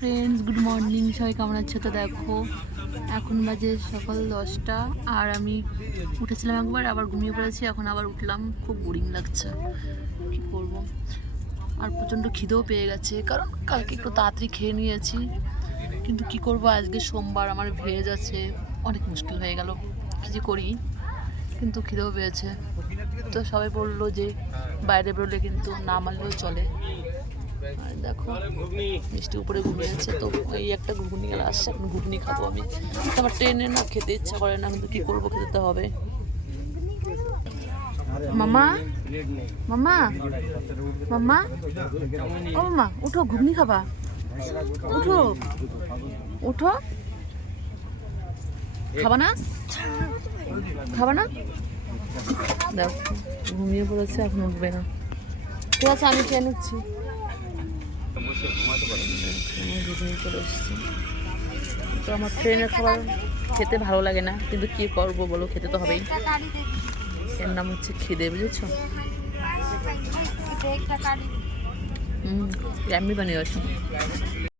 Friends, good morning. সবাই কেমন আছে? তো দেখো এখন বাজে সকাল 10টা আর আমি উঠেছিলাম একবার, আবার ঘুমিয়ে পড়েছি। এখন আবার উঠলাম, খুব বোরিং লাগছে, কি করব। আর প্রচণ্ড খিদেও পেয়ে গেছে, কারণ কালকে একটু তাড়াতাড়ি খেয়ে নিয়েছি। কিন্তু কি করব, আজকে সোমবার, আমার ভেজ আছে, অনেক মুশকিল হয়ে গেল কি যে করি। কিন্তু খিদেও পেয়েছে। তো সবাই বললো যে বাইরে বেরোলে কিন্তু না মারলেও চলে। আর দেখো মিষ্টি উপরে ঘুমিয়েছে, তো এই একটা ঘুগনি গেলে আসছে, এখন ঘুগনি খাবো আমি। তো আমার ট্রেনে না খেতে ইচ্ছা করে না, কিন্তু কী করবো, খেতে তো হবে। মামা, মামা, মামা, ও মামা উঠো, ঘুগনি খাবা, উঠো উঠো। খাবা না? খাবা না? দেখো ঘুমিয়ে পড়েছে, এখন উঠবে না। ঠিক আছে, আমি খেয়ে নিচ্ছি। চলে এসছি। তো আমার ট্রেনের খাবার খেতে ভালো লাগে না, কিন্তু কি করবো বলো, খেতে তো হবেই। এর নাম হচ্ছে খিদে, বুঝেছ? এমনি বানিয়ে আছে।